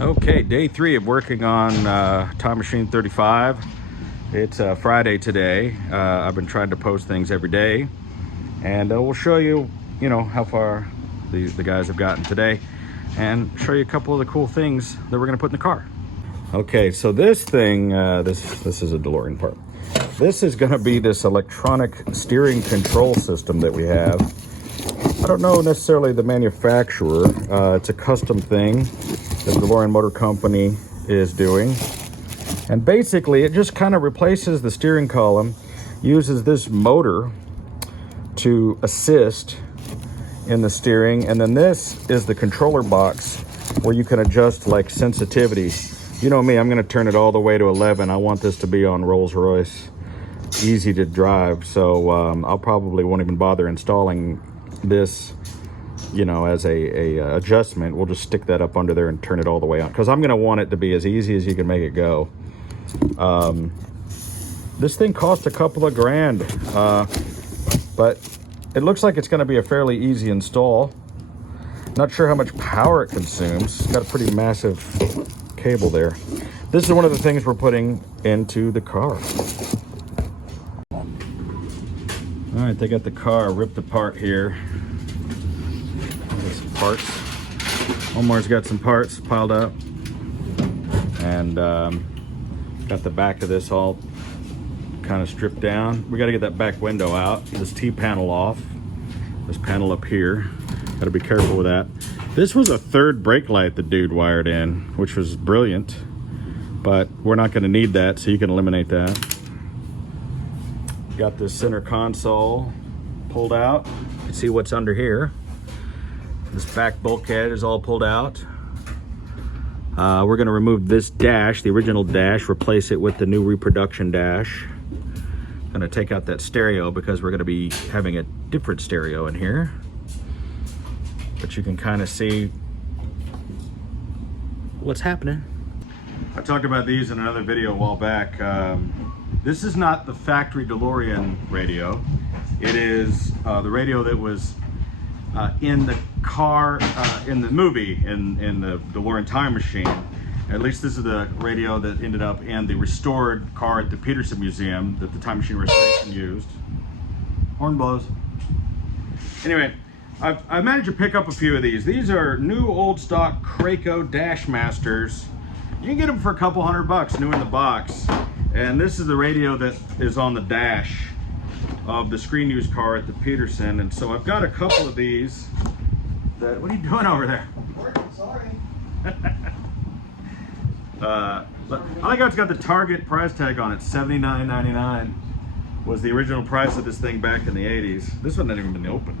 Okay, day 3 of working on Time Machine 35. It's Friday today. I've been trying to post things every day, and we'll show you, how far the guys have gotten today, and show you a couple of the cool things that we're going to put in the car. Okay, so this thing, this is a Delorean part. This is going to be this electronic steering control system that we have. I don't know necessarily the manufacturer. It's a custom thing that the Delorean Motor Company is doing. And basically, it just kind of replaces the steering column, uses this motor to assist in the steering, and then this is the controller box where you can adjust like sensitivity. You know me, I'm going to turn it all the way to 11. I want this to be on Rolls-Royce, easy to drive, so I'll probably won't even bother installing this, as a adjustment. We'll just stick that up under there and turn it all the way on, because I'm going to want it to be as easy as you can make it go. This thing cost a couple of grand, but it looks like it's going to be a fairly easy install. Not sure how much power it consumes. It's got a pretty massive cable there. This is one of the things we're putting into the car. All right, they got the car ripped apart here. There's some parts. Omar's got some parts piled up, and got the back of this all kind of stripped down. We got to get that back window out, this T-panel off, this panel up here. Got to be careful with that. This was a third brake light the dude wired in, which was brilliant, but we're not going to need that, so you can eliminate that. Got this center console pulled out. You can see what's under here. This back bulkhead is all pulled out. We're going to remove this dash, the original dash, replace it with the new reproduction dash. Going to take out that stereo because we're going to be having a different stereo in here. But you can kind of see what's happening. I talked about these in another video a while back. This is not the factory Delorean radio. It is the radio that was in the car, in the movie, in the Delorean Time Machine. At least this is the radio that ended up in the restored car at the Peterson Museum that the Time Machine Restoration used. Horn blows. Anyway, I've managed to pick up a few of these. These are new old stock Kraco Dash Masters. You can get them for a couple $100, new in the box. And this is the radio that is on the dash of the screen used car at the Peterson. And so I've got a couple of these. What are you doing over there? Sorry. I like how it's got the Target price tag on it. $79.99 was the original price of this thing back in the 80s. This one hasn't even been opened.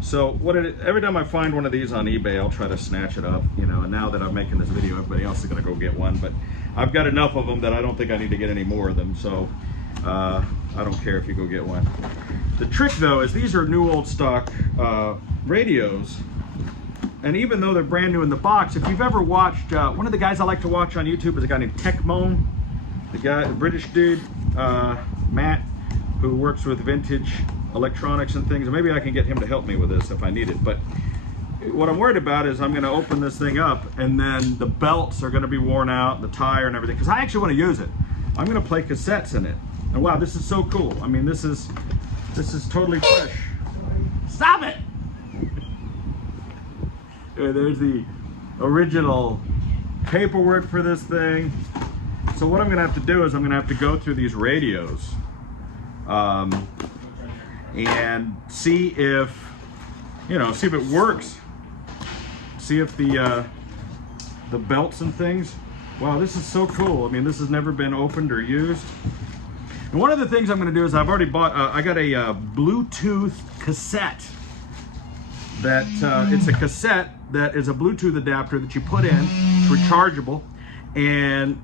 So every time I find one of these on eBay, I'll try to snatch it up, and now that I'm making this video, everybody else is gonna go get one, but I've got enough of them that I don't think I need to get any more of them, so I don't care if you go get one. The trick though is these are new old stock radios, and even though they're brand new in the box, if you've ever watched, one of the guys I like to watch on YouTube is a guy named Techmoan, the British dude, Matt, who works with vintage electronics and things. Maybe I can get him to help me with this if I need it. But what I'm worried about is I'm going to open this thing up, and then the belts are going to be worn out, the tire and everything, because I actually want to use it. I'm going to play cassettes in it. And wow, this is so cool. I mean, this is totally fresh. Stop it! There's the original paperwork for this thing. So what I'm going to have to do is I'm going to have to go through these radios and see if it works. See if the belts and things. Wow, this is so cool. I mean, this has never been opened or used. And one of the things I'm going to do is I've already bought. I got a Bluetooth cassette. That it's a cassette that is a Bluetooth adapter that you put in. It's rechargeable, and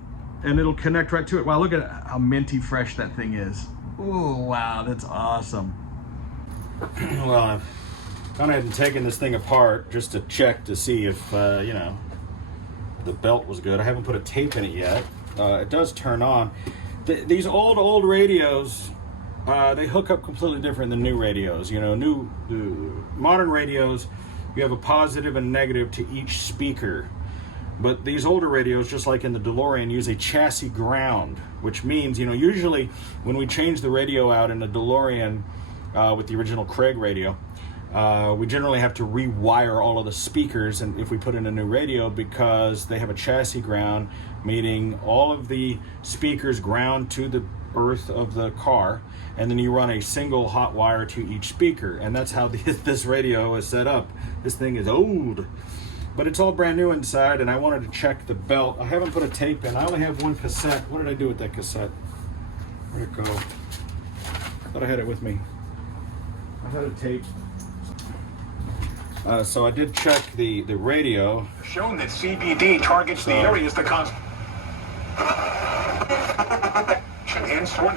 it'll connect right to it. Wow, look at how minty fresh that thing is. Oh wow, that's awesome. Well, I've gone ahead and taken this thing apart just to check to see if the belt was good. I haven't put a tape in it yet. It does turn on. These old radios, they hook up completely different than new radios. Modern radios you have a positive and negative to each speaker. But these older radios, just like in the Delorean, use a chassis ground, which means, you know, usually when we change the radio out in the Delorean with the original Craig radio, we generally have to rewire all of the speakers, and if we put in a new radio, because they have a chassis ground, meaning all of the speakers ground to the earth of the car, and then you run a single hot wire to each speaker, and that's how this radio is set up. This thing is old, but it's all brand new inside, and I wanted to check the belt. I haven't put a tape in. I only have one cassette. What did I do with that cassette? Where'd it go? I thought I had it with me. I had a tape. So I did check the radio. Shown that CBD targets the areas that cause and sort.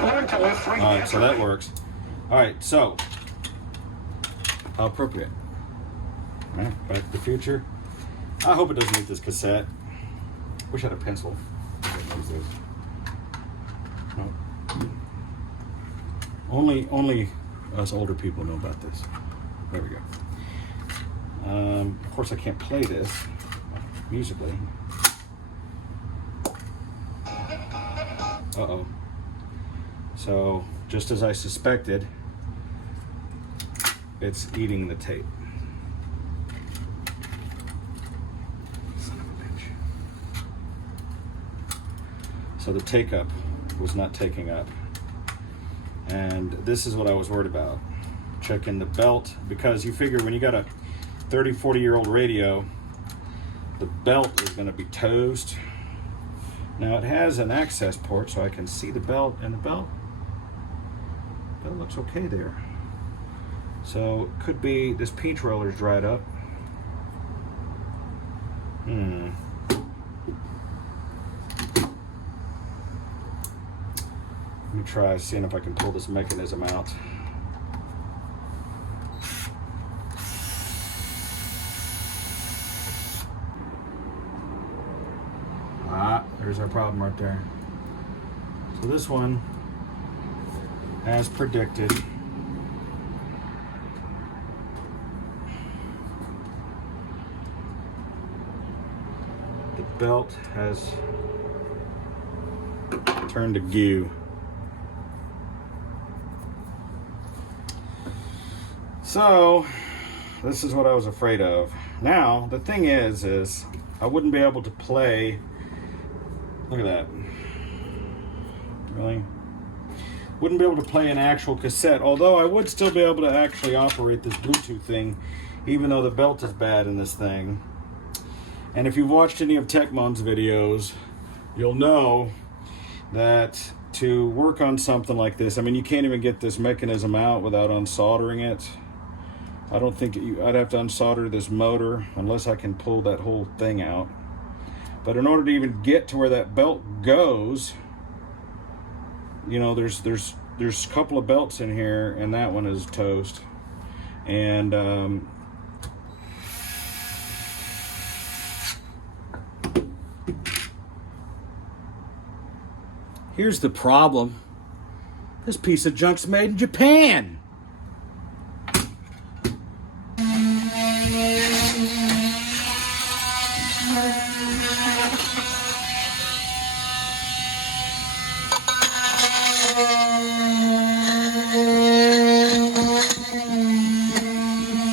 Learn to live free. All right, so that works. All right, so how appropriate. All right, Back to the Future. I hope it doesn't eat this cassette. Wish I had a pencil. No. Only us older people know about this. There we go. Of course, I can't play this musically. Uh-oh. So, just as I suspected, it's eating the tape. Son of a bitch. So the take-up was not taking up. And this is what I was worried about. Checking the belt, because you figure when you got a 30, 40-year-old radio, the belt is going to be toast. Now it has an access port, so I can see the belt, and the belt looks okay there. So it could be this peach roller's dried up. Let me try seeing if I can pull this mechanism out. There's our problem right there. So this one, as predicted, the belt has turned to goo. So this is what I was afraid of. Now the thing is I wouldn't be able to play. Look at that. Really? Wouldn't be able to play an actual cassette, although I would still be able to actually operate this Bluetooth thing, even though the belt is bad in this thing. And if you've watched any of Techmon's videos, you'll know that to work on something like this, I mean, you can't even get this mechanism out without unsoldering it. I don't think I'd have to unsolder this motor unless I can pull that whole thing out. But in order to even get to where that belt goes, you know, there's a couple of belts in here, and that one is toast. And here's the problem. This piece of junk's made in Japan.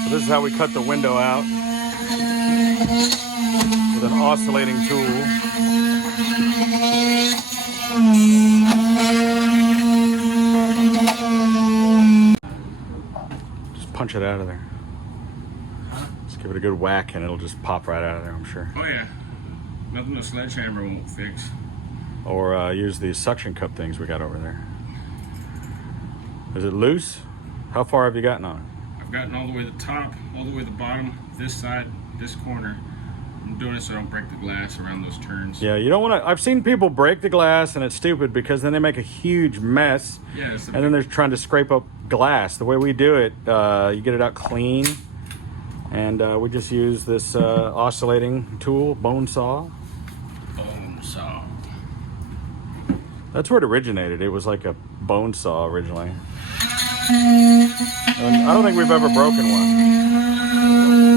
This is how we cut the window out with an oscillating tool. Just punch it out of there. Just give it a good whack and it'll just pop right out of there, I'm sure. Oh yeah, nothing a sledgehammer won't fix. Or use these suction cup things we got over there. Is it loose? How far have you gotten on it? I've gotten all the way to the top, all the way to the bottom, this side, this corner. I'm doing it so I don't break the glass around those turns. Yeah, you don't want to. I've seen people break the glass, and it's stupid because then they make a huge mess. Yeah, and then they're trying to scrape up glass. The way we do it, you get it out clean, and we just use this oscillating tool, bone saw. Bone saw. That's where it originated. It was like a bone saw originally. And I don't think we've ever broken one.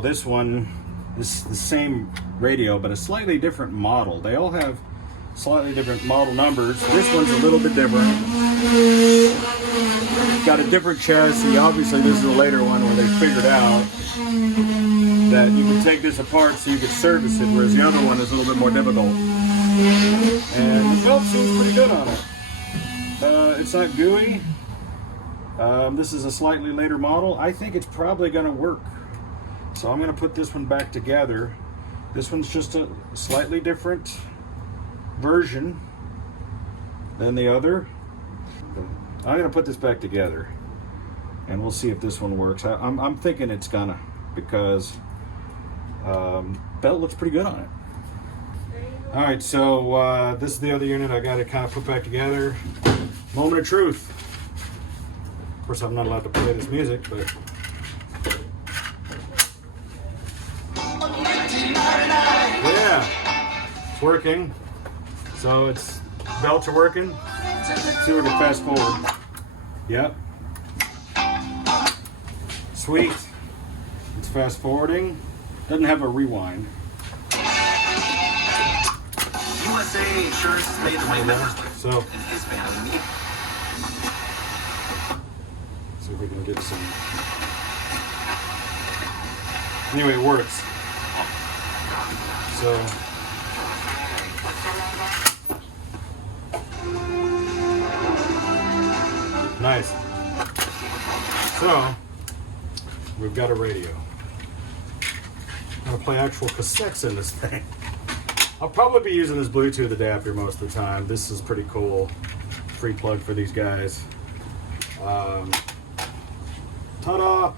Now this one is the same radio, but a slightly different model. They all have slightly different model numbers. This one's a little bit different. Got a different chassis. Obviously this is a later one where they figured out that you can take this apart so you could service it, whereas the other one is a little bit more difficult. And the belt seems pretty good on it. It's not gooey. This is a slightly later model. I think it's probably going to work. So I'm going to put this one back together. This one's just a slightly different version than the other. I'm going to put this back together and we'll see if this one works. I'm thinking it's gonna, because belt looks pretty good on it. All right, so this is the other unit I got to kind of put back together. Moment of truth. Of course, I'm not allowed to play this music, but yeah, it's working. So it's belts are working. Let's see if we can fast forward. Yep. Sweet. It's fast forwarding. Doesn't have a rewind. USA Insurance made the way members So and his family. see if we can get some. Anyway, it works. So nice. So we've got a radio. I'm gonna play actual cassettes in this thing. I'll probably be using this Bluetooth adapter most of the time. This is pretty cool. Free plug for these guys. Ta-da!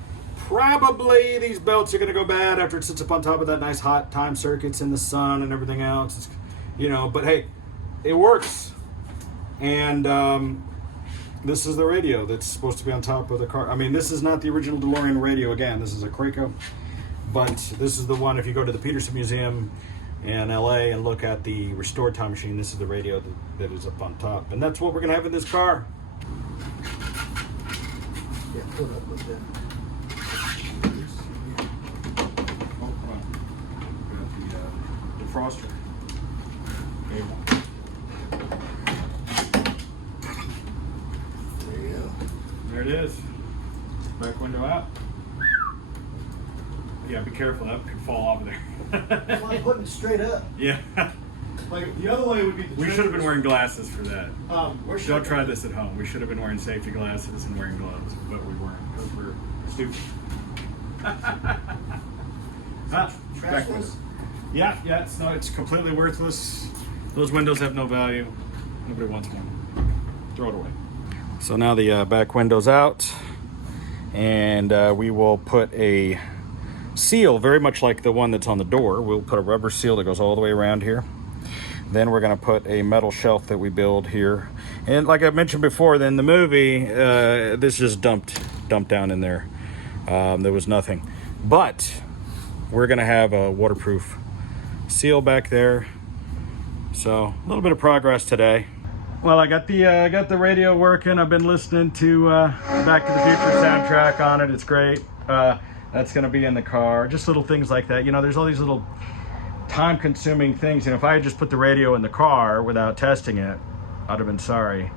Probably these belts are gonna go bad after it sits up on top of that nice hot time circuits in the sun and everything else. It's, you know, but hey, it works. And this is the radio that's supposed to be on top of the car. I mean, this is not the original DeLorean radio. Again, this is a kraco, but this is the one. If you go to the Peterson Museum in LA and look at the restored time machine, this is the radio that is up on top, and that's what we're gonna have in this car. Yeah, put up with that. Defroster. There you go. There it is. Back window out. Yeah, be careful. That could fall off of there. It's like putting it straight up. Yeah. Like the other way would be. We should have been wearing glasses for that. Don't Don't try this at home. We should have been wearing safety glasses and wearing gloves, but we weren't because we're stupid. Back window. Trashless. Yeah, it's completely worthless. Those windows have no value. Nobody wants one. Throw it away. So now the back window's out, and we will put a seal, very much like the one that's on the door. We'll put a rubber seal that goes all the way around here. Then we're going to put a metal shelf that we build here. And like I mentioned before, then the movie, this just dumped down in there. There was nothing. But we're going to have a waterproof seal back there. So a little bit of progress today. Well, I got the radio working. I've been listening to Back to the Future soundtrack on it. It's great. That's going to be in the car. Just little things like that. You know, there's all these little time-consuming things. You know, if I had just put the radio in the car without testing it, I'd have been sorry.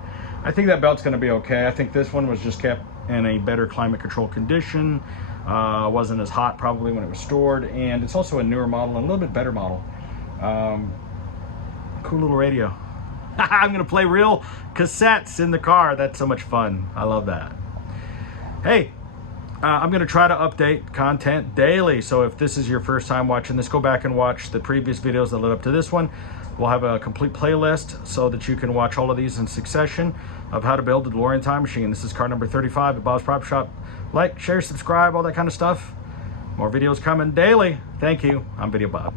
I think that belt's going to be okay. I think this one was just kept in a better climate control condition. Wasn't as hot probably when it was stored, and it's also a newer model and a little bit better model. Cool little radio. I'm going to play real cassettes in the car. That's so much fun. I love that. Hey, I'm going to try to update content daily. So if this is your first time watching this, go back and watch the previous videos that led up to this one. We'll have a complete playlist so that you can watch all of these in succession of how to build a DeLorean time machine. This is car number 35 at Bob's Prop Shop. Like, share, subscribe, all that kind of stuff. More videos coming daily. Thank you. I'm Videobob.